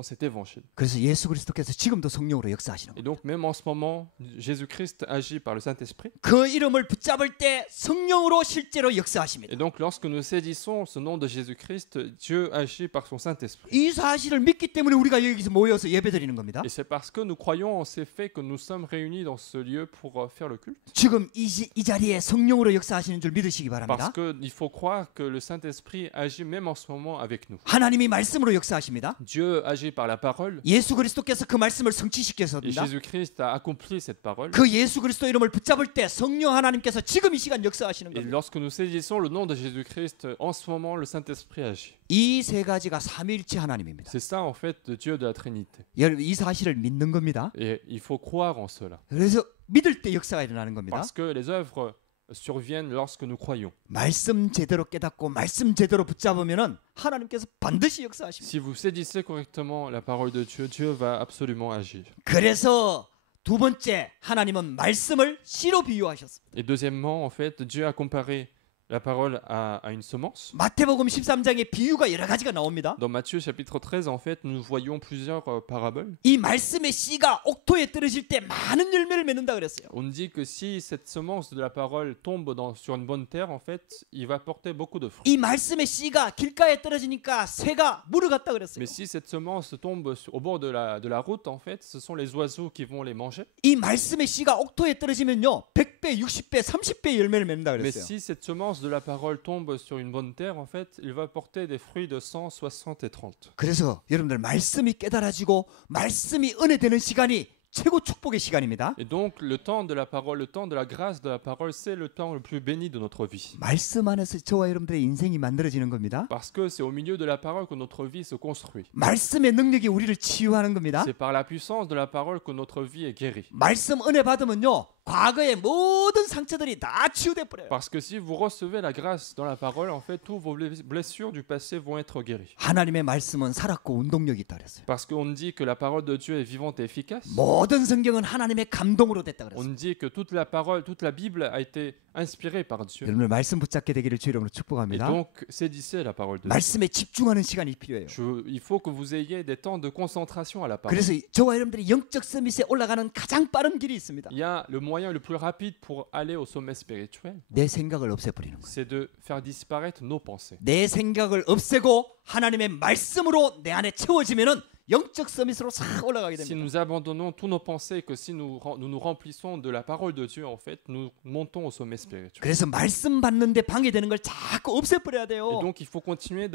cet évangile. 그래서 예수 그리스도께서 지금도 성령으로 역사하시는 Et 거예요. donc même en ce moment, Jésus-Christ agit par le Saint-Esprit. 그 이름을 붙잡을 때 성령으로 실제로 역사하십니다. Et donc lorsque nous saisissons ce nom de Jésus-Christ, Dieu agit par son Saint-Esprit. 이 사실을 믿기 때문에 우리가 여기서 모여서 예배드리는 겁니다. Et c'est parce que nous croyons en ces faits que nous sommes réunis dans ce lieu pour faire le culte. 지금 이 자리에 성령으로 역사하시는 줄 믿으시기 Parce 바랍니다. qu'il faut croire que le Saint-Esprit agit même en ce moment avec nous. 하나님이 말씀으로 역사하십니다. Dieu agit par la parole 예수 그리스도께서 그 말씀을 et 성취시켰습니다. Jésus-Christ a accompli cette parole. 그 예수 그리스도 이름을 붙잡을 때 성령 하나님께서 지금 이 시간 역사하시는 Et 겁니다. lorsque nous saisissons le nom de Jésus-Christ, en ce moment, le Saint-Esprit agit. 이 세 가지가 삼위일체 하나님입니다. C'est ça en fait le Dieu de la Trinité. 여러분 이 사실을 믿는 겁니다. Et il faut croire en cela. 그래서 믿을 때 역사가 일어나는 겁니다. Parce que les œuvres surviennent lorsque nous croyons. 말씀 제대로 깨닫고 말씀 제대로 붙잡으면은 하나님께서 반드시 역사하십니다. Si vous saisissez correctement la parole de Dieu, Dieu va absolument agir. 그래서 두 번째 하나님은 말씀을 씨로 비유하셨습니다. Et deuxièmement, en fait, Dieu a comparé la parole à une semence. 마태복음 13장에 비유가 여러 가지가 나옵니다. Dans Matthieu chapitre 13, en fait, nous voyons plusieurs paraboles. 이 말씀의 씨가 옥토에 떨어질 때 많은 열매를 맺는다 그랬어요. On dit que si cette semence de la parole tombe sur une bonne terre, en fait, il va porter beaucoup de fruits. 이 말씀의 씨가 길가에 떨어지니까 새가 물어갔다 그랬어요. Mais si cette semence tombe au bord de la route, en fait, ce sont les oiseaux qui vont les manger. 이 말씀의 씨가 옥토에 떨어지면요 100배, 60배, 30배 열매를 맺는다 Mais 그랬어요. si cette semence de la parole tombe sur une bonne terre, en fait, il va porter des fruits de 100, 60 et 30. 그래서 여러분들 말씀이 깨달아지고 말씀이 은혜 되는 시간이 최고 축복의 시간입니다. Et donc, le temps de la parole, le temps de la grâce de la parole, c'est le temps le plus béni de notre vie. 말씀 안에서 저와 여러분들의 인생이 만들어지는 겁니다. Parce que c'est au milieu de la parole que notre vie se construit. 말씀의 능력이 우리를 치유하는 겁니다. C'est par la puissance de la parole que notre vie est guérie. 말씀 은혜 받으면요 과거의 모든 상처들이 다 치유돼 버려요. Parce que si vous recevez la grâce dans la parole, en fait, toutes vos blessures du passé vont être guéries. 하나님의 말씀은 살았고 운동력이 있다 그랬어요. Parce qu'on dit que la parole de Dieu est vivante et efficace. 모든 성경은 하나님의 감동으로 됐다 그랬어요. On dit que toute la parole, toute la Bible a été inspirée par Dieu. 여러분들 말씀 붙잡게 되기를 주 이름으로 Et 축복합니다. donc, saisissez la parole de Dieu. 말씀에 집중하는 시간이 필요해요. Il faut que vous ayez des temps de concentration à la parole. 그래서 저와 여러분들이 영적 서밋에 올라가는 가장 빠른 길이 있습니다. Il y a le moyen le plus rapide pour aller au sommet spirituel, 내 생각을 없애버리는 거예요. c'est de faire disparaître nos pensées. 내 생각을 없애고 하나님의 말씀으로 내 안에 채워지면은 영적 서밋으로 싹 올라가게 Si 됩니다. nous abandonnons tous nos pensées, que si nous nous remplissons de la parole de Dieu, en fait, nous montons au sommet spirituel. 그래서 말씀 받는데 방해되는 걸 자꾸 없애버려야 Et 돼요. donc, il faut continuer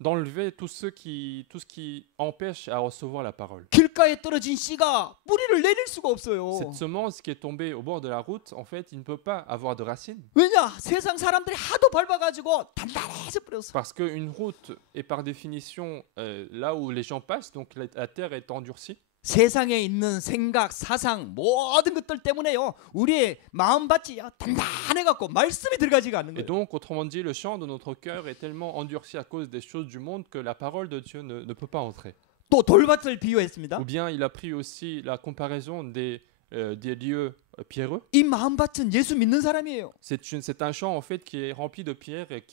d'enlever tout ce qui empêche à recevoir la parole. 길가에 떨어진 씨가 뿌리를 내릴 수가 없어요. Cette semence qui est tombée au bord de la route, en fait, il ne peut pas avoir de racines. 왜냐? 세상 사람들이 하도 밟아가지고 단단해져 버렸어. Parce qu'une route est par définition là où les gens passent, donc la terre est endurcie. 세상에 있는 생각, 사상 모든 것들 때문에요. 우리의 마음밭이 단단해갖고 말씀이 들어가지가 않는 Et 거예요. donc, autrement dit, le champ de notre cœur est tellement endurci à cause des choses du monde que la parole de Dieu ne peut pas entrer. 또 돌밭을 비유했습니다. Ou bien, il a pris aussi la comparaison des lieux pierreux. 이 마음밭은 예수 믿는 사람이에요. C'est un champ en fait qui est rempli de pierres et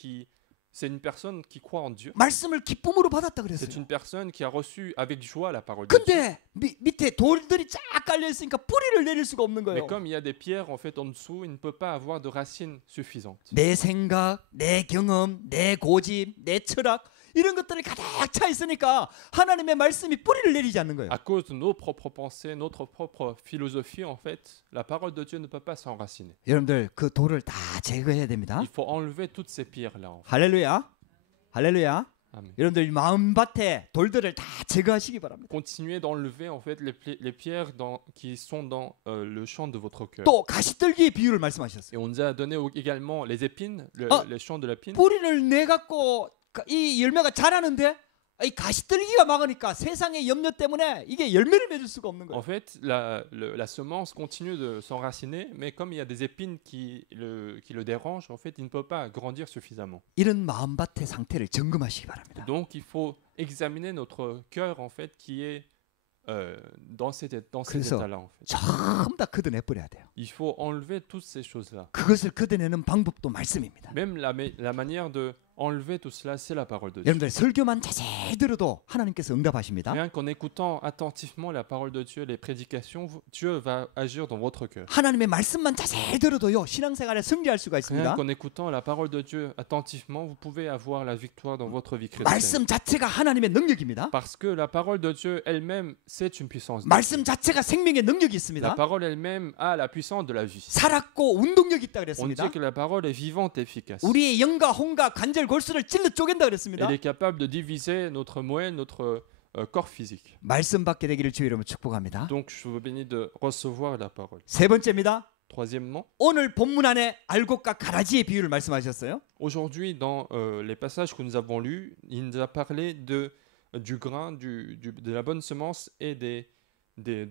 c'est une personne qui croit en Dieu. 말씀을 기쁨으로 받았다 C'est 그랬어요. une personne qui a reçu avec joie la parole de Dieu. 근데 밑에 돌들이 쫙 깔려 있으니까 뿌리를 내릴 수가 없는 Mais 거예요. comme il y a des pierres en fait en dessous, il ne peut pas avoir de racines suffisantes. 내 생각, 내 경험, 내 고집, 내 철학 이런 것들이 가득 차 있으니까 하나님의 말씀이 뿌리를 내리지 않는 거예요. À cause de nos propres pensées, notre propre philosophie, en fait, la parole de Dieu ne peut pas s'enraciner. 여러분들 그 돌을 다 제거해야 됩니다. Il faut enlever toutes ces pierres-là. En fait. 할렐루야. 할렐루야. Amen. 여러분들 마음밭에 돌들을 다 제거하시기 바랍니다. Continuez d'enlever en fait les pierres qui sont dans le champ de votre cœur. 또 가시떨기의 비유를 말씀하셨어요. Et on nous a donné également les épines, les champs de l'épine. 뿌리를 내 갖고 이 열매가 자라는데 이 가시떨기가 막으니까 세상의 염려 때문에 이게 열매를 맺을 수가 없는 En 거예요. fait, la semence continue de s'enraciner, mais comme il y a des épines qui le dérangent, en fait, il ne peut pas grandir suffisamment. 이런 마음밭의 상태를 점검하시기 바랍니다. Donc, il faut examiner notre cœur, en fait, qui est dans cet 그래서 état-là. En fait. 전부 다 걷어내 버려야 돼요. Il faut enlever toutes ces choses-là. 그것을 걷어내는 방법도 말씀입니다. Même la manière de enlever tout cela, c'est la parole de Dieu. 여러분들 설교만 자세히 들어도 하나님께서 응답하십니다. Rien qu'en écoutant attentivement la parole de Dieu, les prédications, Dieu va agir dans votre cœur. 하나님의 말씀만 자세히 들어도요 신앙생활에 승리할 수가 Rien 있습니다. qu'en écoutant la parole de Dieu attentivement, vous pouvez avoir la victoire dans votre vie chrétienne. 말씀 자체가 하나님의 능력입니다. Parce que la parole de Dieu elle-même, c'est une puissance. 말씀 자체가 생명의 능력이 La 있습니다. parole elle-même a la puissance de la vie. 살았고 운동력이 있다 On 그랬습니다. dit que la parole est vivante et efficace. 우리의 영과 혼과 관절 골수를 찔러 쪼갠다 그랬습니다. Elle est capable de diviser notre moelle, notre corps physique. 말씀 받게 되기를 주의 이름으로 축복합니다. Donc je vous bénis de recevoir la parole. 세 번째입니다. Troisièmement, 오늘 본문 안에 알곡과 가라지의 비유를 말씀하셨어요. aujourd'hui dans les passages que nous avons lus, il nous a parlé du grain, de la bonne semence et de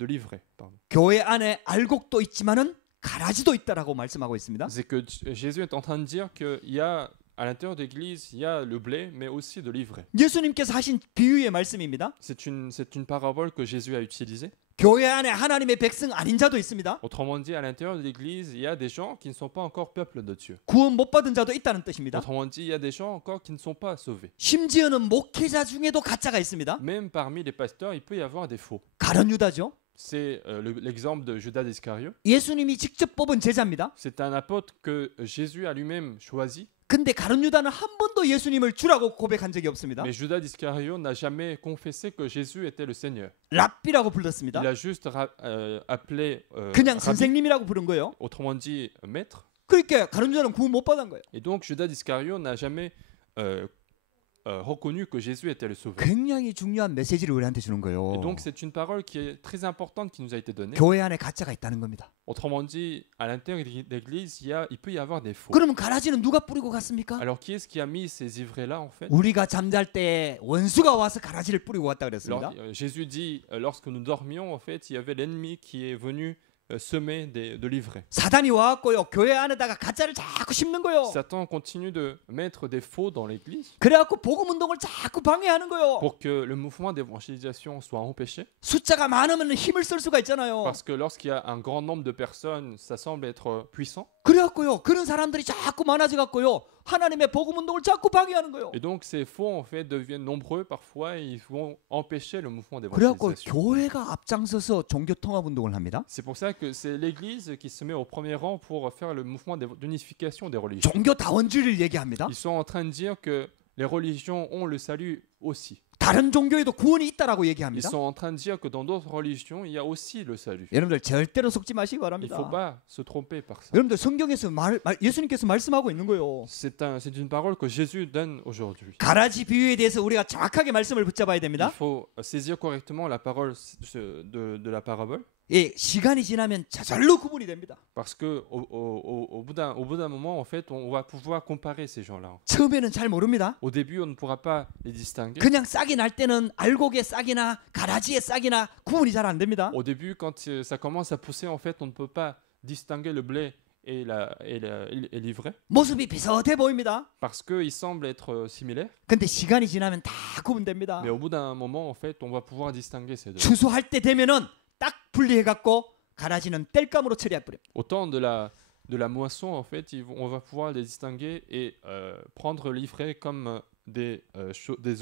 l'ivraie. Pardon. 교회 안에 알곡도 있지만은 가라지도 있다라고 말씀하고 있습니다. C'est que Jésus est en train de dire qu'il y a à l'intérieur de l'église, il y a le blé, mais aussi de l'ivraie. 예수님께서 하신 비유의 말씀입니다. C'est une parabole que Jésus a utilisée. 교회 안에 하나님의 백성 아닌 자도 있습니다. Autrement dit, à l'intérieur de l'église, il y a des gens qui ne sont pas encore peuple de Dieu. 구원 못 받은 자도 있다는 뜻입니다. Autrement dit, il y a des gens encore qui ne sont pas sauvés. 심지어는 목회자 중에도 가짜가 있습니다. Même parmi les pasteurs, il peut y avoir des faux. 가룟 유다죠. C'est l'exemple de Judas d'Iscariot. 예수님이 직접 뽑은 제자입니다. C'est un apôtre que Jésus a lui-même choisi. 근데 가룟 유다는 한 번도 예수님을 주라고 고백한 적이 없습니다. Mais Judas d'Iscariot n'a jamais confessé que Jésus était le Seigneur. 랍비라고 불렀습니다. Il a juste appelé 그냥 Rabbi, 선생님이라고 부른 거예요. autrement dit maître. 그러니까 가룟 유다는 구원 못 받은 거예요. Et donc Judas d'Iscariot n'a jamais reconnu que Jésus était le Sauveur. 굉장히 중요한 메시지를 우리한테 주는 거예요. Et donc c'est une parole qui est très importante qui nous a été donnée. 교회 안에 가짜가 있다는 겁니다. Autrement dit, à l'intérieur de l'église, il peut y avoir des faux. 그러면 가라지는 누가 뿌리고 갔습니까? Alors qui est-ce qui a mis ces ivraies-là en fait? 우리가 잠잘 때 원수가 와서 가라지를 뿌리고 왔다 그랬습니다. Jésus dit, lorsque nous dormions, en fait, il y avait l'ennemi qui est venu semer de l'ivraie. 사단이 와갖고요 교회 안에다가 가짜를 자꾸 심는 거예요. Satan continue de mettre des faux dans l'église 그래갖고 복음 운동을 자꾸 방해하는 거예요. pour que le mouvement d'évangélisation soit empêché. 숫자가 많으면 힘을 쓸 수가 있잖아요. Parce que lorsqu'il y a un grand nombre de personnes, ça semble être puissant. 그래갖고요 그런 사람들이 자꾸 많아져갖고요 하나님의 복음 운동을 자꾸 방해하는 거예요. Et donc ces faux en fait deviennent nombreux parfois et ils vont empêcher le mouvement 그래갖고 d'évangélisation. 교회가 앞장서서 종교 통합 운동을 합니다. C'est pour ça que c'est l'église qui se met au premier rang pour faire le mouvement d'unification des religions. 종교 다원주의를 얘기합니다. Ils sont en train de dire que les religions ont le salut aussi. 다른 종교에도 구원이 있다라고 Ils 얘기합니다. sont en train de dire que dans d'autres religions, il y a aussi le salut. 여러분들 절대로 속지 마시기 Il ne 바랍니다. faut pas se tromper par ça. 여러분들 성경에서 예수님께서 말씀하고 있는 거예요. C'est une parole que Jésus donne aujourd'hui. 가라지 비유에 대해서 우리가 정확하게 말씀을 붙잡아야 Il 됩니다. faut saisir correctement la parole de la parabole 예, 시간이 지나면 저절로 구분이 됩니다. parce que au bout d'un moment, en fait, on va pouvoir comparer ces gens-là. 처음에는 잘 모릅니다. Au début, on ne pourra pas les distinguer. 그냥 싹이 날 때는 알곡의 싹이나 가라지의 싹이나 구분이 잘 안 됩니다. Au début, quand ça commence à pousser, en fait, on ne peut pas distinguer le blé et l'ivraie 모습이 비슷해 보입니다. parce qu'ils semblent être similaires. 근데 시간이 지나면 다 구분됩니다. Mais au bout d'un moment, en fait, on va pouvoir distinguer ces deux. 추수할 때 되면은 딱 분리해갖고 가라지는 땔감으로 처리해버려. Au temps de la moisson, en fait, on va pouvoir les distinguer et prendre l'ivraie comme des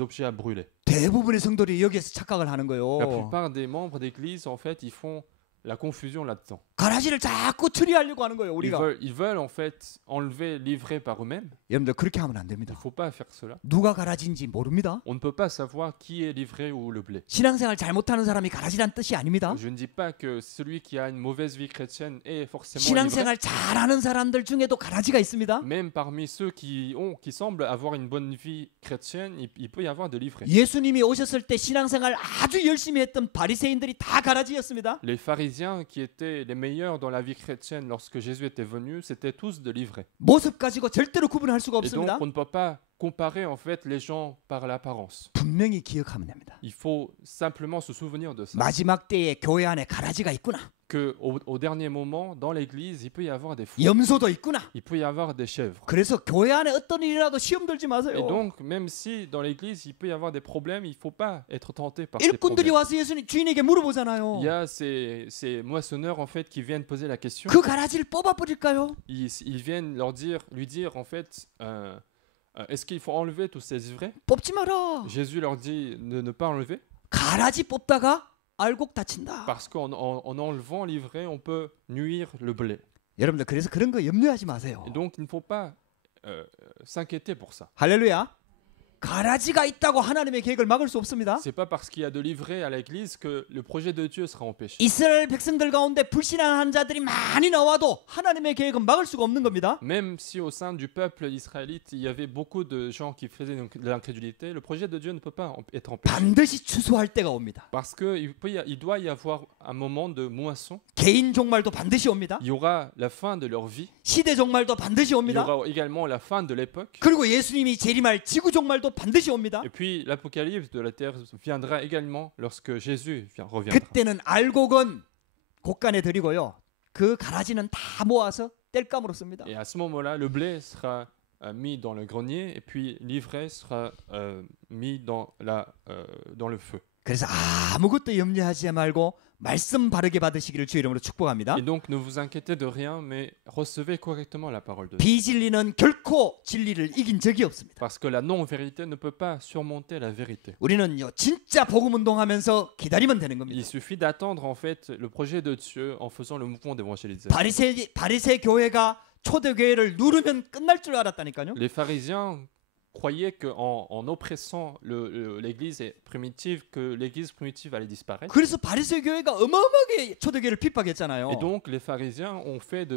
objets à brûler. 대부분의 성도들이 여기에서 착각을 하는 La 거예요. plupart des membres d'église, en fait, ils font la confusion là-dedans. 가라지를 자꾸 처리하려고 하는 거예요. Ils 우리가. veulent en fait enlever l'ivraie par eux-mêmes. 여러분들 그렇게 하면 안 Il 됩니다. ne faut pas faire cela. 누가 가라지인지 모릅니다. On ne peut pas savoir qui est l'ivraie ou le blé. 신앙생활 잘못하는 사람이 가라지란 뜻이 아닙니다. Je ne dis pas que celui qui a une mauvaise vie chrétienne est forcément l'ivraie. 신앙생활 잘하는 사람들 중에도 가라지가 있습니다. Même parmi ceux qui semblent avoir une bonne vie chrétienne, il peut y avoir de l'ivraie. 예수님이 오셨을 때 신앙생활 아주 열심히 했던 바리새인들이 다 가라지였습니다. Les pharisiens qui étaient les meilleurs dans la vie chrétienne lorsque Jésus était venu, c'était tous de l'ivraie. 모습 가지고 절대로 구분할 수가 Et donc 없습니다. on ne peut pas comparer en fait les gens par l'apparence. 분명히 기억하면 됩니다. Il faut simplement se souvenir de ça. 마지막 때에 교회 안에 가라지가 있구나. au dernier moment, dans l'église, il peut y avoir des fous, 염소도 있구나. il peut y avoir des chèvres. 그래서 교회 안에 어떤 일이라도 시험 들지 Et 마세요. donc, même si dans l'église, il peut y avoir des problèmes, il ne faut pas être tenté par ces 일꾼들이 problèmes. 와서 예수님 주인에게 물어보잖아요. Il y a ces moissonneurs en fait qui viennent poser la question. 그 가라지를 뽑아버릴까요? Ils viennent lui dire en fait, est-ce qu'il faut enlever tous ces ivraies? 뽑지 마라. Jésus leur dit de ne pas enlever 가라지 뽑다가 알곡 다친다. parce qu'en enlevant l'ivraie, on peut nuire le blé. 여러분들 그래서 그런 거 염려하지 마세요. Et donc, il ne faut pas s'inquiéter pour ça. 할렐루야. 가라지가 있다고 하나님의 계획을 막을 수 없습니다. C'est pas parce qu'il y a de l'ivraie à l'église que le projet de Dieu sera empêché. 이스라엘 백성들 가운데 불신앙한 자들이 많이 나와도 하나님의 계획은 막을 수가 없는 겁니다. Même si au sein du peuple israélite, il y avait beaucoup de gens qui faisaient de l'incrédulité, le projet de Dieu ne peut pas être empêché. 반드시 추수할 때가 옵니다. Parce qu'il doit y avoir un moment de moisson. 개인 종말도 반드시 옵니다. Il y aura la fin de leur vie. 시대 종말도 반드시 Il y 옵니다. aura également la fin de l'époque. 그리고 예수님이 재림할 지구 종말도 반드시 옵니다. Et puis l'apocalypse de la terre viendra également lorsque Jésus reviendra. 그때는 알곡은 곡간에 들이고요. 그 가라지는 다 모아서 땔감으로 씁니다. Et à ce moment-là, le blé sera mis dans le grenier et puis l'ivraie sera mis dans le feu. 그래서 아무것도 염려하지 말고 말씀 바르게 받으시기를 주 이름으로 축복합니다. Et donc ne vous inquiétez de rien, mais recevez correctement la parole de Dieu. 비진리는 결코 진리를 이긴 적이 없습니다. Parce que la non-vérité ne peut pas surmonter la vérité. 우리는요 진짜 복음 운동하면서 기다리면 되는 Il 겁니다. suffit d'attendre en fait le projet de Dieu en faisant le mouvement d'évangélisation. 바리새 교회가 초대 교회를 누르면 끝날 줄 알았다니까요. Les pharisiens croyaient qu'en oppressant l'église primitive, que l'église primitive allait disparaître. 그래서 바리새 교회가 어마어마하게 초대 교회를 핍박했잖아요. Et donc les pharisiens ont fait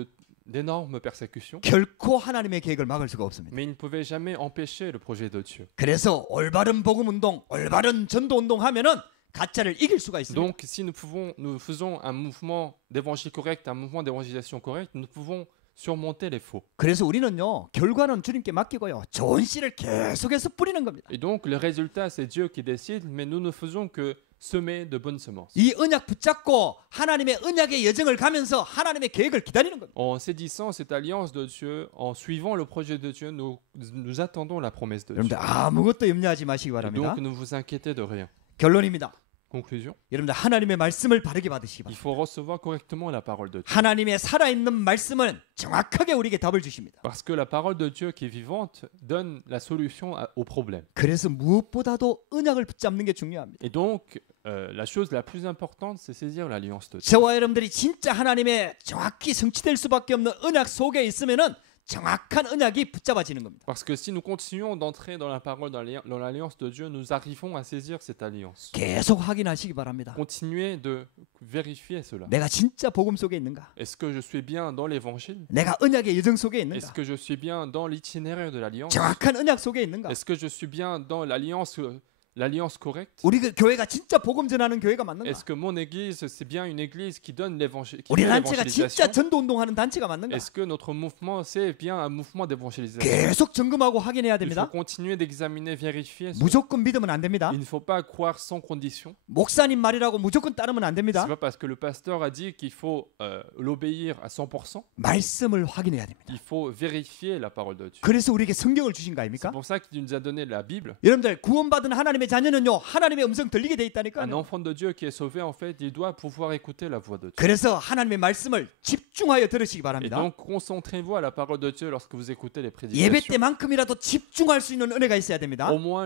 d'énormes persécutions, 결코 하나님의 계획을 막을 수가 없습니다. mais ils ne pouvaient jamais empêcher le projet de Dieu. 그래서 올바른 복음 운동, 올바른 전도 운동 하면은 가짜를 이길 수가 있습니다. Donc si nous faisons un mouvement d'évangile correct, un mouvement d'évangélisation correct, nous pouvons surmonter les faux. 그래서 우리는요 결과는 주님께 맡기고요 좋은 씨를 계속해서 뿌리는 겁니다. Et donc le résultat c'est Dieu qui décide, mais nous ne faisons que semer de bonnes semences. 이 언약 붙잡고 하나님의 언약의 여정을 가면서 하나님의 계획을 기다리는 겁니다. En saisissant cette alliance de Dieu, en suivant le projet de Dieu, nous attendons la promesse de Dieu. 여러분들 아무것도 염려하지 마시기 Et 바랍니다. donc ne vous inquiétez de rien. 결론입니다. Conclusion, 여러분들 하나님의 말씀을 바르게 받으시기 il 바랍니다. faut recevoir correctement la parole de Dieu. 하나님의 살아있는 말씀은 정확하게 우리에게 답을 주십니다. Parce que la parole de Dieu qui est vivante donne la solution aux problèmes. 그래서 무엇보다도 언약을 붙잡는 게 중요합니다. Et donc, la chose la plus importante, c'est saisir l'alliance de Dieu. 저와 여러분들이 진짜 하나님의 정확히 성취될 수밖에 없는 언약 속에 있으면은 정확한 언약이 붙잡아지는 겁니다. Parce que si nous continuons d'entrer dans la parole, dans l'alliance de Dieu, nous arrivons à saisir cette alliance. 계속 확인하시기 바랍니다. Continuez de vérifier cela. 내가 진짜 복음 속에 있는가? Est-ce que je suis bien dans l'évangile? 내가 언약의 여정 속에 Est-ce 있는가? que je suis bien dans l'itinéraire de l'alliance? 정확한 언약 속에 있는가? Est-ce que je suis bien dans l'alliance correcte? 우리 그 교회가 진짜 복음 전하는 교회가 맞는가? Est-ce que mon église, c'est bien une église qui donne l'évangile, qui 우리 fait 단체가 진짜 l'évangélisation? 전도 운동하는 단체가 맞는가? Est-ce que notre mouvement, c'est bien un mouvement d'évangélisation? 계속 점검하고 확인해야 Il faut 됩니다. continuer d'examiner, vérifier. 무조건 믿으면 안 됩니다. Il ne faut pas croire sans condition. 목사님 말이라고 무조건 따르면 안 C'est 됩니다. pas parce que le pasteur a dit qu'il faut l'obéir à 100%. 말씀을 확인해야 됩니다. Il faut vérifier la parole de Dieu. 그래서 우리에게 성경을 주신 거 C'est 아닙니까? pour ça qu'il nous a donné la Bible. 여러분들 구원받은 하나님의 자녀는요 하나님의 음성 들리게 돼 Un 있다니까요. enfant de Dieu qui est sauvé, en fait, il doit pouvoir écouter la voix de Dieu. 그래서 하나님의 말씀을 집중하여 들으시기 Et 바랍니다. donc, concentrez-vous à la parole de Dieu lorsque vous écoutez les 예배 prédications. 때만큼이라도 집중할 수 있는 은혜가 있어야 됩니다. Au moins,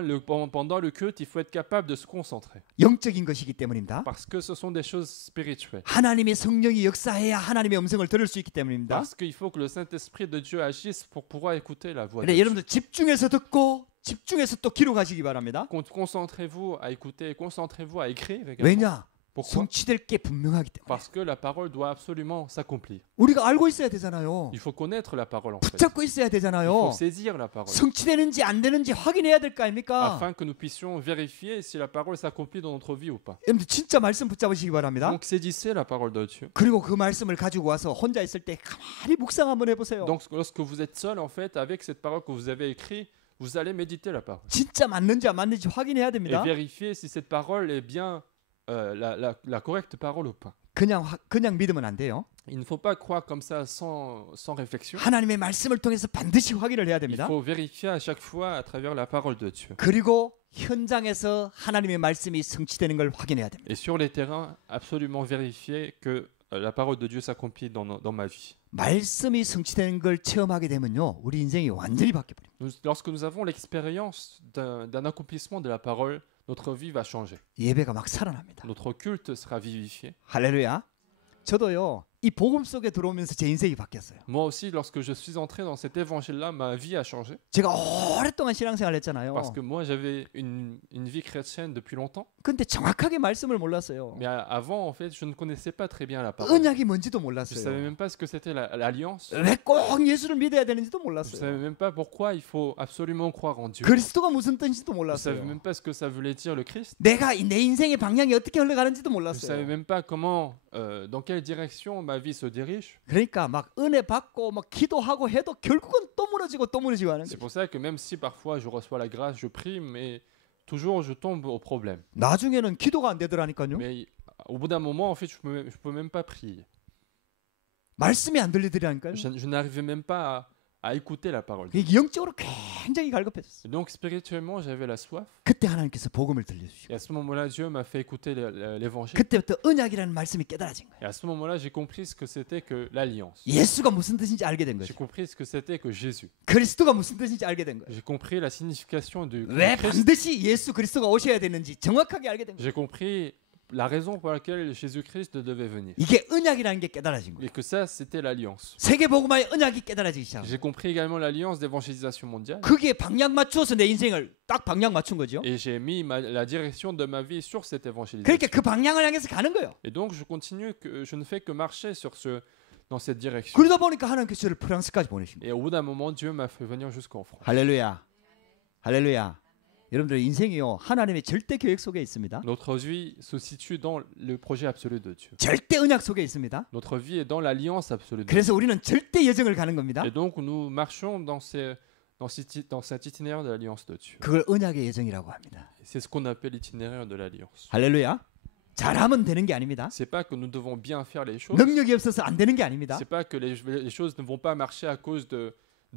pendant le culte, il faut être capable de se concentrer. 영적인 것이기 때문입니다. Parce que ce sont des choses spirituelles. 하나님의 성령이 역사해야 하나님의 음성을 들을 수 있기 때문입니다. Parce qu'il faut que le Saint-Esprit de Dieu agisse pour pouvoir écouter la voix de 그래 Dieu. 여러분들 집중해서 듣고 집중해서 또 기록하시기 바랍니다. Concentrez-vous à écouter, concentrez-vous à écrire également. 왜냐? Pourquoi? 성취될 게 분명하기 때문에. Parce que la parole doit absolument s'accomplir. 우리가 알고 있어야 되잖아요. Il faut connaître la parole en fait. 붙잡고 있어야 Il 되잖아요. faut saisir la parole. 성취되는지 안 되는지 확인해야 될 거 아닙니까? Afin que nous puissions vérifier si la parole s'accomplit dans notre vie ou pas. 여러분들 진짜 말씀 붙잡으시기 바랍니다. Donc saisissez la parole de Dieu. 그리고 그 말씀을 가지고 와서 혼자 있을 때 가만히 묵상 한번 해보세요. Donc lorsque vous êtes seul en fait avec cette parole que vous avez écrite, vous allez méditer la parole 진짜 맞는지 안 맞는지 확인해야 et 됩니다. vérifier si cette parole est bien la correcte parole ou pas. 그냥 믿으면 안 돼요. Il ne faut pas croire comme ça sans réflexion. 하나님의 말씀을 통해서 반드시 확인을 해야 Il 됩니다. faut vérifier à chaque fois à travers la parole de Dieu. 그리고 현장에서 하나님의 말씀이 성취되는 걸 확인해야 됩니다. Et sur les terrains, absolument vérifier que la parole de Dieu s'accomplit dans ma vie. 말씀이 성취되는 걸 체험하게 되면요, 우리 인생이 완전히 바뀌어버립니다. Lorsque nous avons l'expérience d'un accomplissement de la parole, notre vie va changer. 예배가 막 살아납니다. Notre culte sera vivifié. 할렐루야. 저도요, 이 복음 속에 들어오면서 제 인생이 바뀌었어요. Moi aussi, lorsque je suis entré dans cet évangile-là, ma vie a changé. 제가 오랫동안 신앙생활을 했잖아요. Parce que moi, j'avais une vie chrétienne depuis longtemps. 근데 정확하게 말씀을 몰랐어요. Mais avant, en fait, je ne connaissais pas très bien la parole. 언약이 뭔지도 Je ne savais 몰랐어요. même pas ce que c'était l'alliance. 왜 꼭 예수를 믿어야 되는지도 Je ne savais 몰랐어요. même pas pourquoi il faut absolument croire en Dieu. 그리스도가 무슨 뜻인지도 Je ne savais 몰랐어요. même pas ce que ça voulait dire le Christ. 내가 내 인생의 방향이 어떻게 흘러가는지도 Je ne savais 몰랐어요. même pas comment, dans quelle direction ma vie se dirige. 그러니까 막 은혜 받고 막 기도하고 해도 결국은 또 무너지고 하는 C'est 거예요. pour ça que même si parfois je reçois la grâce, je prie, mais toujours je tombe au problème. 나중에는 기도가 안 되더라니까요. Mais au bout d'un moment, en fait, je peux même pas prier. 말씀이 안 들리더라니까요. Je n'arrivais même pas à écouter la parole. 이게 영적으로 굉장히 갈급했어요. Et donc spirituellement, j'avais la soif. 그때 하나님께서 복음을 들려주시고 Et à ce moment-là, Dieu m'a fait écouter l'évangile. 그때부터 언약이라는 말씀이 깨달아진 거예요. Et à ce moment-là, j'ai compris ce que c'était que l'alliance. 예수가 무슨 뜻인지 알게 된 J'ai 거죠. compris ce que c'était que Jésus. 그리스도가 무슨 뜻인지 알게 된 거예요. J'ai compris la signification du 왜 Christ. 반드시 예수 그리스도가 오셔야 되는지 정확하게 알게 된 거예요. J'ai compris la raison pour laquelle Jésus-Christ devait venir. 이게 언약이라는 게 깨달아진 거예요. Et que ça, c'était l'alliance. 세계 복음화의 언약이 깨달아지기 시작합니다. J'ai compris également l'alliance d'évangélisation mondiale. 그게 방향 맞추어서 내 인생을 딱 방향 맞춘 거죠. Et j'ai mis la direction de ma vie sur cette évangélisation. 그러니까 그 방향을 향해서 가는 거예요. Et donc, je ne fais que marcher dans cette direction. 그러다 보니까 하나님께서 저를 프랑스까지 보내신 거예요. Et au bout d'un moment, Dieu m'a fait venir jusqu'en France. 할렐루야. 할렐루야. 여러분들 인생이요, 하나님의 절대 계획 속에 있습니다. Notre vie se situe dans le projet absolu de Dieu. 절대 언약 속에 있습니다. Notre vie est dans l'alliance absolue de Dieu. 그래서 우리는 절대 여정을 가는 겁니다. Et donc, nous marchons dans cet itinéraire de l'alliance de Dieu. 그걸 언약의 여정이라고 합니다. Et c'est ce qu'on appelle l'itinéraire de l'alliance. 할렐루야. 잘하면 되는 게 아닙니다. C'est pas que nous devons bien faire les choses. 능력이 없어서 안 되는 게 아닙니다. C'est pas que les choses ne vont pas marcher à cause de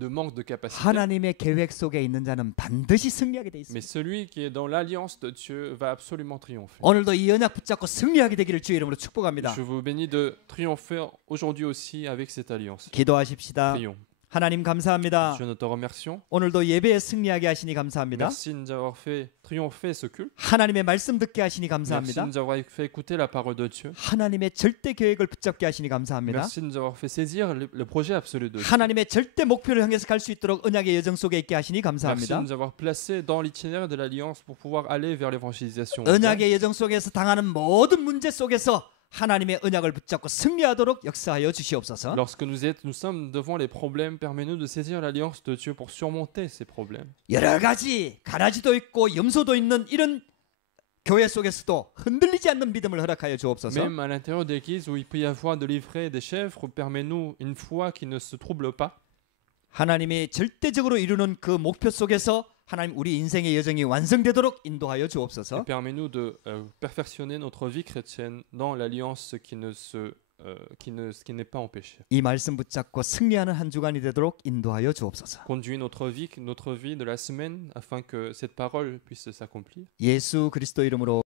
manque de capacité. 하나님의 계획 속에 있는 자는 반드시 승리하게 돼 Mais 있습니다. celui qui est dans l'alliance de Dieu va absolument triompher. 오늘도 이 언약 붙잡고 승리하게 되기를 주의 이름으로 축복합니다. Je vous bénis de triompher aujourd'hui aussi avec cette alliance. 기도하십시다. Prions. 하나님 감사합니다. Dieu, nous te remercions. 오늘도 예배에 승리하게 하시니 감사합니다. Merci de nous avoir fait triompher ce culte. 하나님의 말씀 듣게 하시니 Merci de 감사합니다. nous avoir fait écouter la parole de Dieu. 하나님의 절대 계획을 붙잡게 하시니 감사합니다. Merci de nous avoir fait saisir le projet absolu de Dieu. 하나님의 절대 목표를 향해서 갈 수 있도록 언약의 여정 속에 있게 하시니 Merci de 감사합니다. nous avoir placés dans l'itinéraire de l'alliance pour pouvoir aller vers l'évangélisation mondiale. 언약의 여정 속에서 당하는 모든 문제 속에서 하나님의 언약을 붙잡고 승리하도록 역사하여 주시옵소서. Lorsque nous sommes devant les problèmes, permets-nous de saisir l'alliance de Dieu pour surmonter ces problèmes. 여러 가지 가라지도 있고 염소도 있는 이런 교회 속에서도 흔들리지 않는 믿음을 허락하여 주옵소서. Même à l'intérieur de l'église où il peut y avoir de l'ivraie et des chèvres, permets-nous une foi qui ne se trouble pas. 하나님이 절대적으로 이루는 그 목표 속에서 하나님 우리 인생의 여정이 완성되도록 인도하여 Et 주옵소서. permets-nous de perfectionner notre vie chrétienne dans l'alliance qui n'est pas empêchée. 이 말씀 붙잡고 승리하는 한 주간이 되도록 인도하여 주옵소서. Conduis notre vie de la semaine afin que cette parole puisse s'accomplir. 예수 그리스도 이름으로